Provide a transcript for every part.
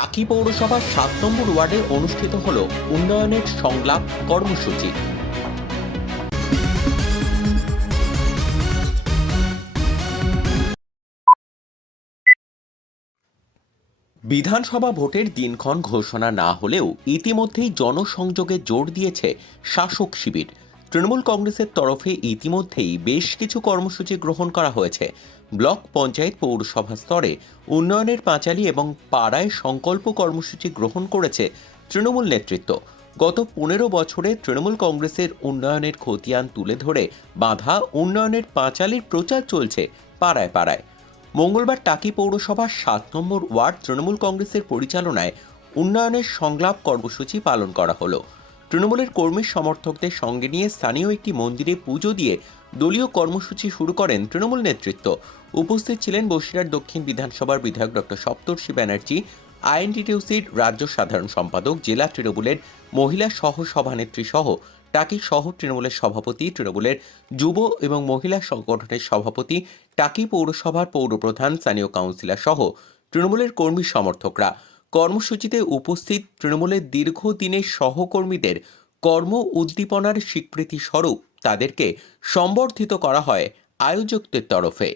টাকি পৌরসভার সাত নম্বর ওয়ার্ডে অনুষ্ঠিত হল উন্নয়নের সংলাপ কর্মসূচি। বিধানসভা ভোটের দিনক্ষণ ঘোষণা না হলেও ইতিমধ্যেই জনসংযোগে জোর দিয়েছে শাসক শিবির। তৃণমূল কংগ্রেসের তরফে ইতিমধ্যেই বেশ কিছু কর্মসূচি গ্রহণ করা হয়েছে। ব্লক পঞ্চায়েত পৌরসভা স্তরে উন্নয়নের পাঁচালী এবং পাড়ায় সংকল্প কর্মসূচি গ্রহণ করেছে তৃণমূল নেতৃত্ব। গত পনেরো বছরে তৃণমূল কংগ্রেসের উন্নয়নের খতিয়ান তুলে ধরে বাঁধা উন্নয়নের পাঁচালীর প্রচার চলছে পাড়ায় পাড়ায়। মঙ্গলবার টাকি পৌরসভার সাত নম্বর ওয়ার্ড তৃণমূল কংগ্রেসের পরিচালনায় উন্নয়নের সংলাপ কর্মসূচি পালন করা হলো। তৃণমূলের কর্মী সমর্থকদের সঙ্গে নিয়ে স্থানীয় একটি মন্দিরে পুজো দিয়ে দলীয় কর্মসূচি শুরু করেন তৃণমূল নেতৃত্ব। উপস্থিত ছিলেন বসিরহাট দক্ষিণ বিধানসভার বিধায়ক ডক্টর সপ্তর্ষি ব্যানার্জি, আইএনটিটিউসির রাজ্য সাধারণ সম্পাদক, জেলা তৃণমূলের মহিলা সহ সভানেত্রী সহ টাকি শহর তৃণমূলের সভাপতি, তৃণমূলের যুব এবং মহিলা সংগঠনের সভাপতি, টাকি পৌরসভার পৌরপ্রধান, স্থানীয় কাউন্সিলর সহ তৃণমূলের কর্মী সমর্থকরা। কর্মসূচিতে উপস্থিত তৃণমূলের দীর্ঘদিনের সহকর্মীদের কর্ম উদ্দীপনার স্বীকৃতি স্বরূপ তাদেরকে সম্বর্ধিত করা হয় আয়োজকদের তরফে।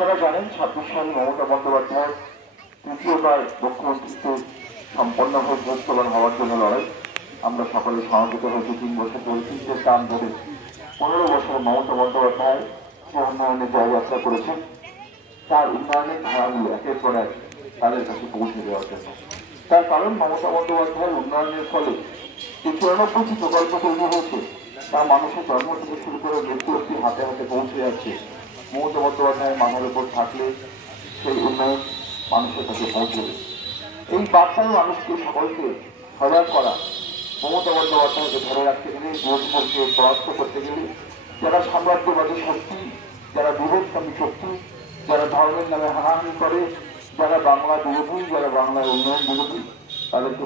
আপনারা জানেন, ছাব্বিশ সালে মমতা বন্দ্যোপাধ্যায় তৃতীয়বার মুখ্যমন্ত্রীত্ব সম্পন্ন হয়ে ভোট হওয়ার জন্য লড়াই। আমরা সকলে সমবেত হয়েছি, তিন বছর পঁয়ত্রিশের টান ধরে পনেরো বছর মমতা বন্দ্যোপাধ্যায় যে উন্নয়নের জয়যাত্রা করেছেন। তার উন্নয়নের ধারাগুলো একের পর এক তাদের কাছে পৌঁছে দেওয়ার জন্য। তার কারণ, মমতা বন্দ্যোপাধ্যায়ের উন্নয়নের ফলে যে চুরানব্বইটি প্রকল্প তৈরি হয়েছে, তা মানুষের জন্ম থেকে শুরু করে মৃত্যু অব্দি হাতে হাতে পৌঁছে যাচ্ছে। মমতা বন্দ্যোপাধ্যায়ের মাথার উপর থাকলে সেই উন্নয়ন মানুষের কাছে পৌঁছবে। এই বার্তায় মানুষকে সকলকে সজাগ করা, মমতা বন্দ্যোপাধ্যায়কে ধরে রাখতে গেলে বিরোধীদেরকে পরাস্ত করতে গেলে, যারা সাম্রাজ্যবাদী শক্তি, যারা বিভেদকামী শক্তি, যারা ধর্মের নামে হানাহানি করে, যারা বাংলা বিরোধী, যারা বাংলার উন্নয়ন বিরোধী, তাদেরকে